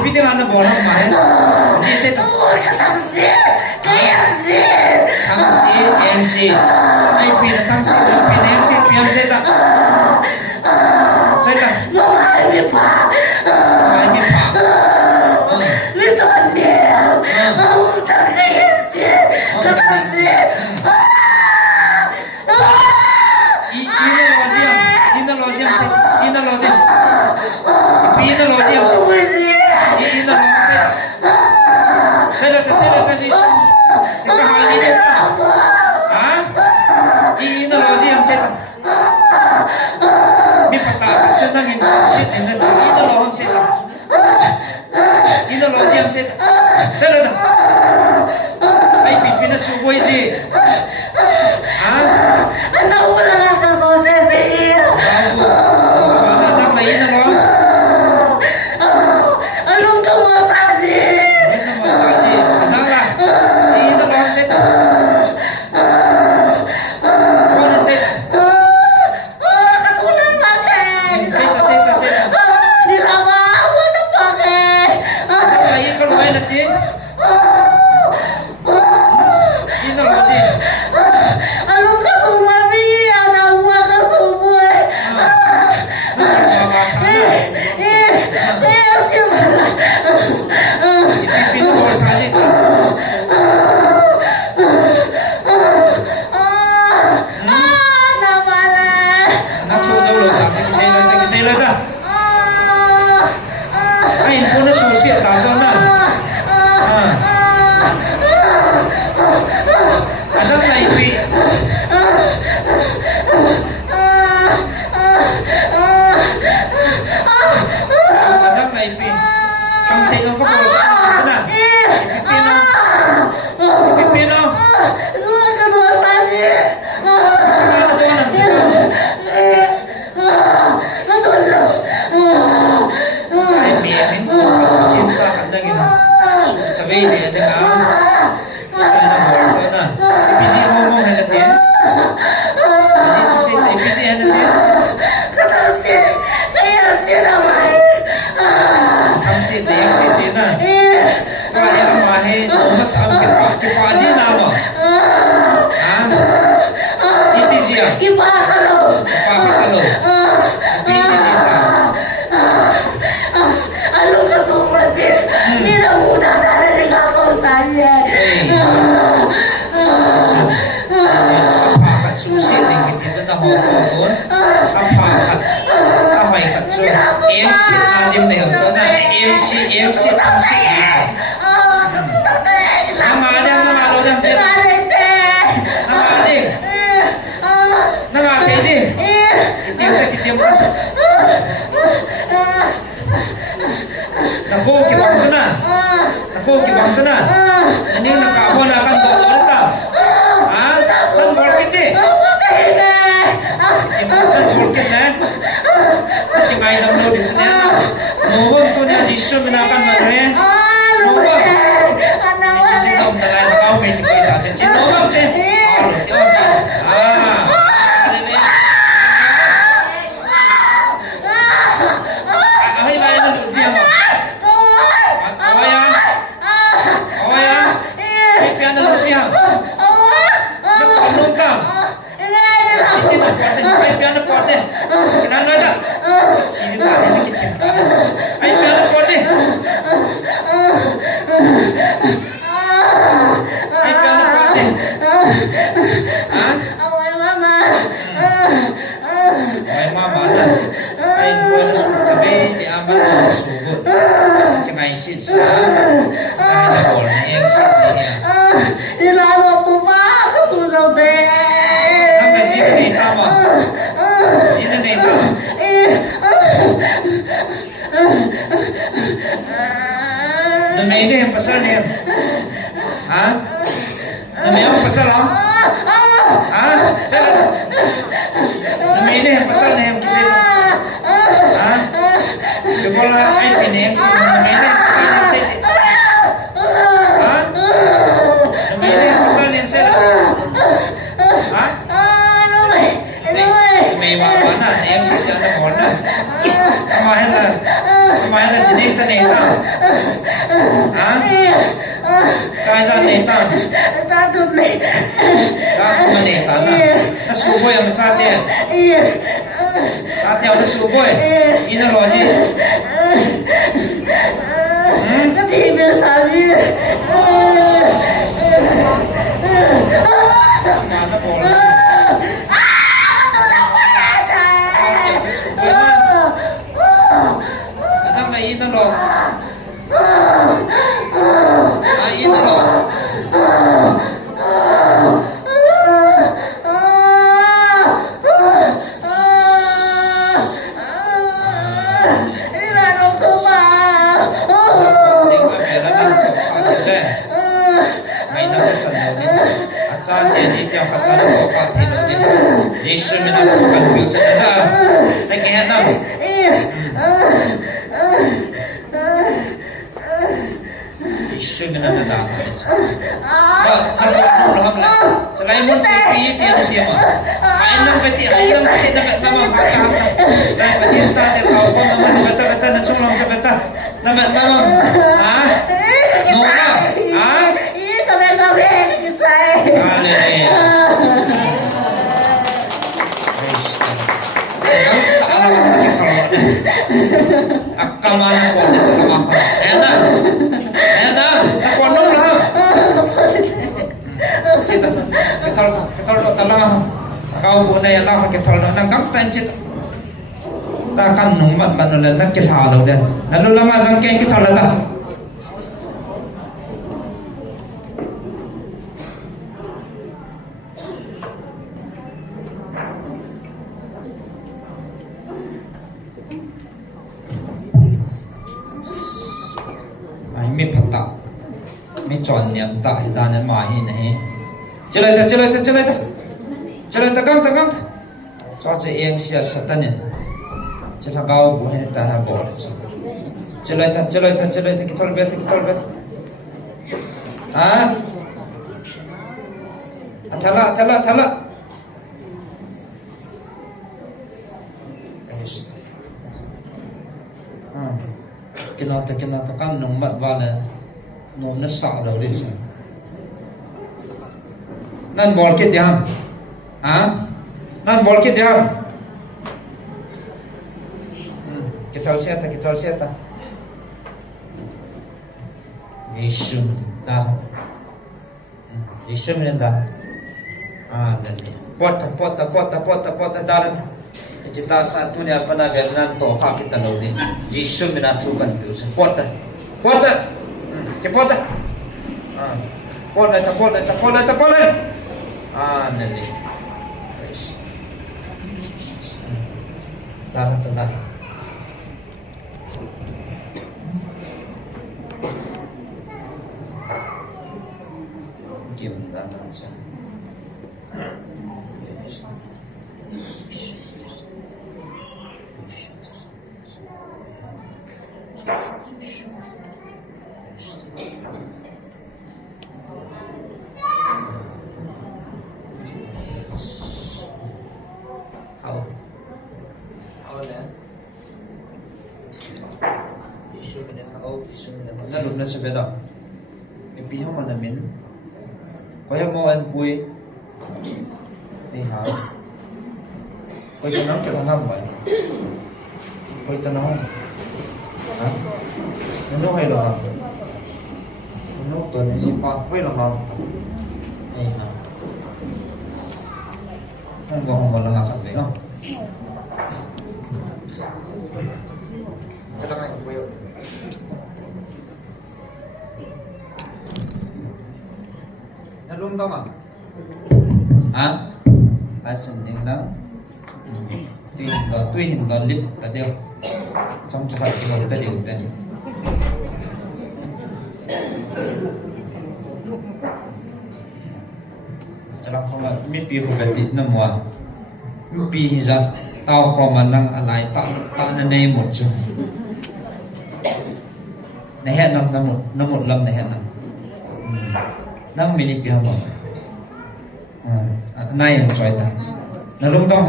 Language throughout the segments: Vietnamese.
Ibig nga na bola kumain. Kasi ito. MC. Ay, pinatangsi. MC. MC ta. Say ta. Kumain pa. Sumaya sini sa neta. Ha? Sa neta. Takut nih. Takut neta na. Nasuboy ang sate. Sate ang nasuboy. Ina loji. Ketimbang saja. Mana bola? Kadang na ina lo. Ina lo. Yesus menakutkan Bilsa dasar. Nakihan na. Yesus menakutkan. Selain mo si Pia dia mah. Kain lang pati dapat nama hakam. Lain pati sa atin kau kau naman kata na sulang sa kata. Naman mama. Ha? No na. Ha? Gabi saya. Akaman ko na sa kamahan. Ayan na. Nakuanong na. Kita talaga. Kau na yan lang. Kita na. Nangkamtan kita. Takkan nung matmanulan na kilalaw din. Nalulamasan kayo kita lata. Mấy phật tạo mấy tròn niệm tại ta nên mãi này chơi ta căng cho chị em sẽ sát tân nhỉ chơi ta cao của hay ta hà bỏ chơi ta cái thol bet à thala Kinata kan nung mat wala nung nasa daw rin siya. Nan ball kit yan. Ha? Nan ball kit yan. Kitol seta. Yesu. Yesu minanda. Dali. Pota dalat. Cita satu ni apa nak vernan toha kita laudi. Yesus menatukan tu. Pota. Cepota. Pola. Nali. Dah. Gimana sih? Nalun na sa beda. Ipihaw man namin. Kaya mo ang puwi. Ihaw. Kaya tanong ka lang ba? Kaya tanong. Ha? Ano kayo lang? Ano to? Nasipa. Kaya lang ako. Ihaw. Ang gawang mo lang akad eh. Ito lang ang puwi. Nalung daw ma? Ha? Sending lang. Tuy hình đó lip ta đeo. Trong trường hợp thì một ta điều tên. Kalau kalau mimpi berarti nama. Mimpi hizat tahu kalau malang alai tak nanai muncul. Nahet namut lam nahet nam. Nang milik dia apa? Nai yang cerita. Nalung tahu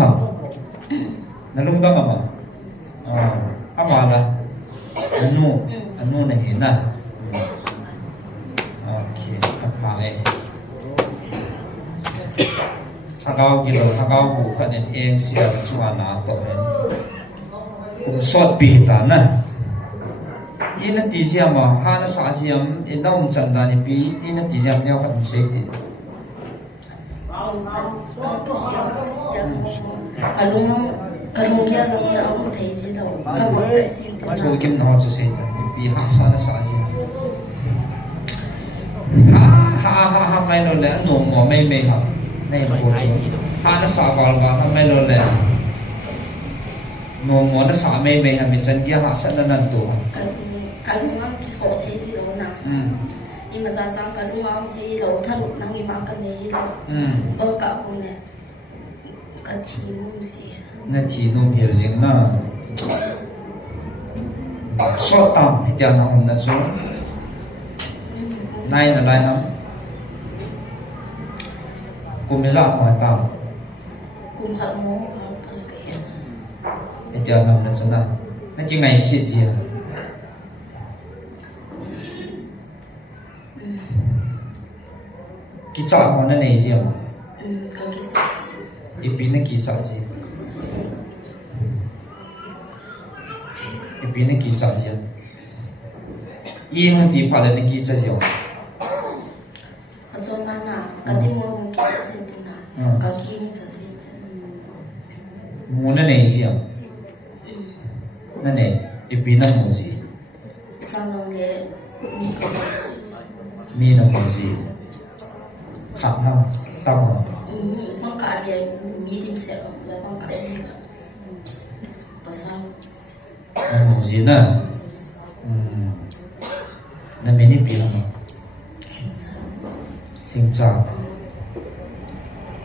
apa? Apa lah? anu na hina. Okay, kapay. Thakau kilo, thakau bu khanin eng sia chuan na to hen. Kung sot pi ta na. Ina ti siam ma ha na sa siam inong chanda ni pi ina ti siam nyaw khat se ti. Kalung kia long na ông thấy gì đâu, các bạn thấy gì đâu. Chu kim no chu se ta pi ha sa na sa siam. Ha mai no le no mo me ha. Nei mo chu. Ha na sa wal ga ha mai no le. No mo na sa me ha mi chan kia ha sa na nan tu. Kalung ang họ thấy gì đâu nào. Nhưng mà ra sang kalung ang thấy đâu thân năng đi mang cái này đâu. Cả con này cái gì cũng gì. Na chi no hiểu jing na. So tam ya na hom na so. Nai na lai ham. Cùng với dạng hỏi tạm cùng hận mố cái điều nằm là sao nào nó chỉ ngày xịt gì à cái chọn họ nó này gì à có cái sạch cái pin nó kỳ chọn gì cái pin nó kỳ chọn gì yên thì phải là nó kỳ chọn gì ở chỗ nào cái đi mua một cái gì thế nào cái kim gì mua nó này gì à nó này cái pin nó mua gì sang rồi để mi có mi nó mua gì khát không tâm không bằng cả để mi tìm sẽ là bằng cả để và sao nó mua gì nữa nó mấy cái pin không Xin chào.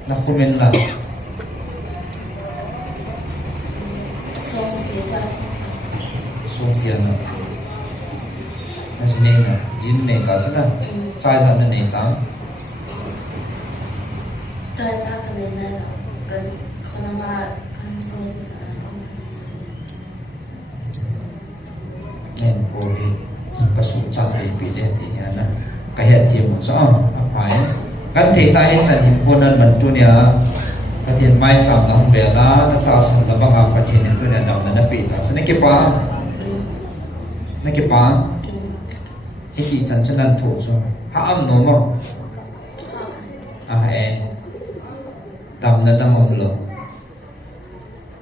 Nó không nên là số tiền là nó sẽ nên là dính này cả rất là trai ra là này tám trai ra cái này là cái không mà cái gì nên cô thì có số chặt thì bị đen thì là cái hệ thiệp một rõ phải kan thei ta san hin ponan man tu nia pathin mai cham na hum bela na ta san la banga pathin tu nia dam na pi ta san ke pa ki chan chan thu so ha am no mo e dam na dam mo lo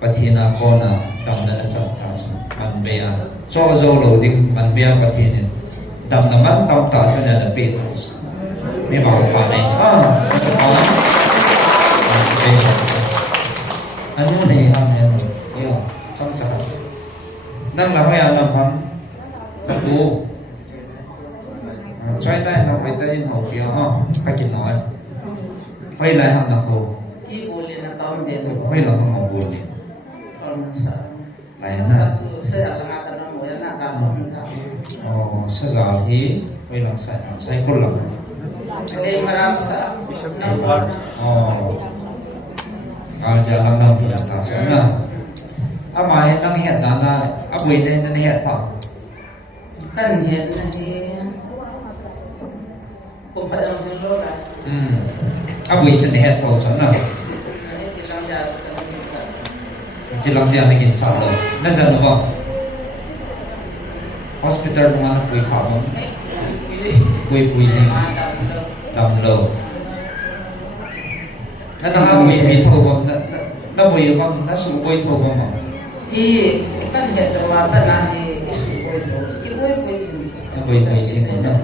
pathin a ko na dam na chan ta san man be a so zo lo ding man be pathin dam na man tam ta tu nia na pi ta mấy bảo phản này anh muốn này ham em hiểu trong chợ đang là hay làm hắn các cô trái đây nó phải tới hậu kia ha phải kịp nói hay lại ham là cô hay là không học buồn đi lại là sẽ giờ thì hay là sai con lắm aja lam punya tas na ama nang het dana abui ne nan het pa kan het ni ko fa dang ni lo la abui chen het to sana jilam dia bikin salo na sa no hospital mana pui kha mo pui gì đầm lầu nó mùi bị thô bông nó mùi con nó sụp bôi thô bông mà thì kan het to wa pa na ni nó bôi thô gì nữa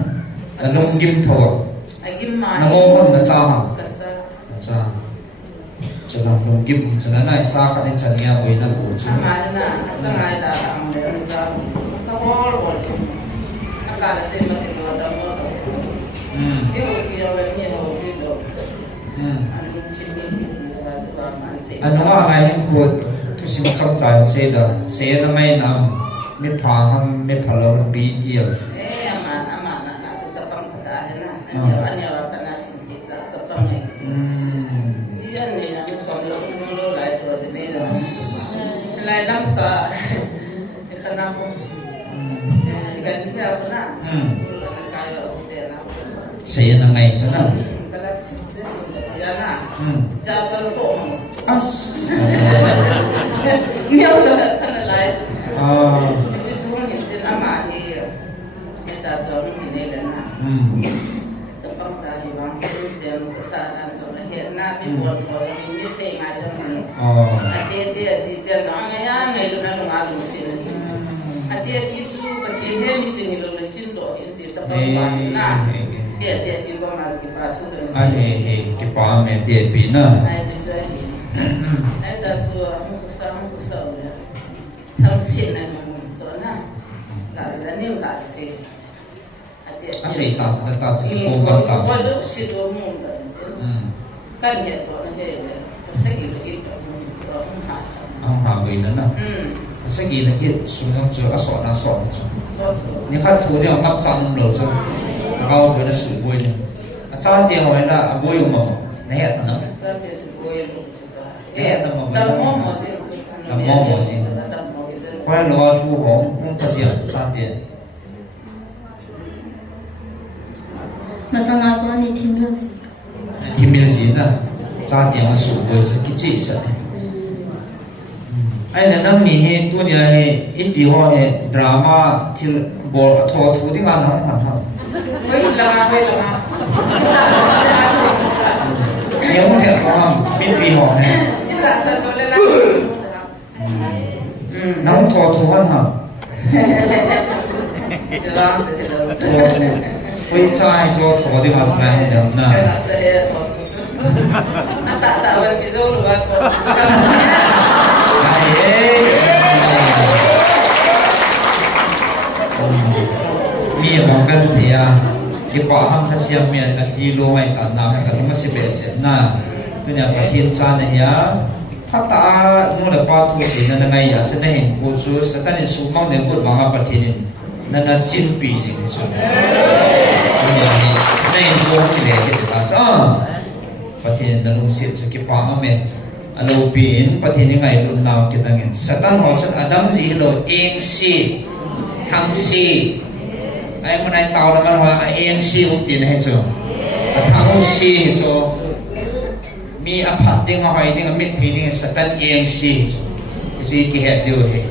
nó lông kim thô nó ngô con nó sao hả nó sao cho làm lông kim cho nó này sao cái này chân nghe bôi nó bôi chứ mà na sa ngai ta am de sa ka bol bol ka la se ma ke do da mo anh nói ai buồn tôi xin trong giải xe nó may nằm biết phá ham biết phá lâu bị nhiều Saya nangai sana. As. Kita media bina. Asal tak kumpul tak. Habis na. Sige lagi sungang jo asok na asok. Ni khat thu dia mak chang lo jo. Kau bena su boy. Acha dia hoi la boy mo. Na het na. Het na mo. Na mo ji. Kwai lo su hong không ta ji cha dia. Masa ngazo ni timil ji. Timil ji na. Cha dia ma su boy se ki ji sa. Ai là năm này tu nhà ít bị hoa drama thì bộ thọ thu đi ngang không hẳn không. Nếu không thể không biết bị hoa này. Nóng thọ thu hẳn hẳn. Thọ thu. Quay trai cho thọ đi vào ngày hôm nay. Mi mong kan thia ki pa ham khasiam mi a hi lo mai ta na ka ma si be se na tu nya pa chin cha na ya hata no le pa thu si na ngai ya se nei ko chu sa ta ni su mong ne ko ma pa thi ni na na chin pi ji ni su tu nya ni nei lo ni le ke ta cha pa thi na lu si chu ki pa ha me alo pin pa thi ni ngai lu naw ki tangin satan ho sat adam ji lo eng si hang si ai muốn ai tàu là mà hoa ai em siêu tiền hay chưa, thằng siêu cho mi áp phát tiếng hỏi tiếng mít thì tiếng sát tan em siêu, cái gì hết điều hết,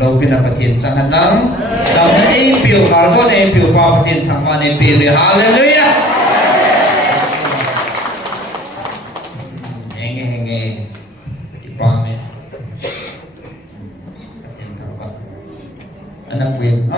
lâu bên nào phát triển sang hành năng, đầu tiên em biểu vào số này em biểu vào phát triển thằng bạn em biểu về hallelujah, nghe, cái ba mẹ, anh đang quyền,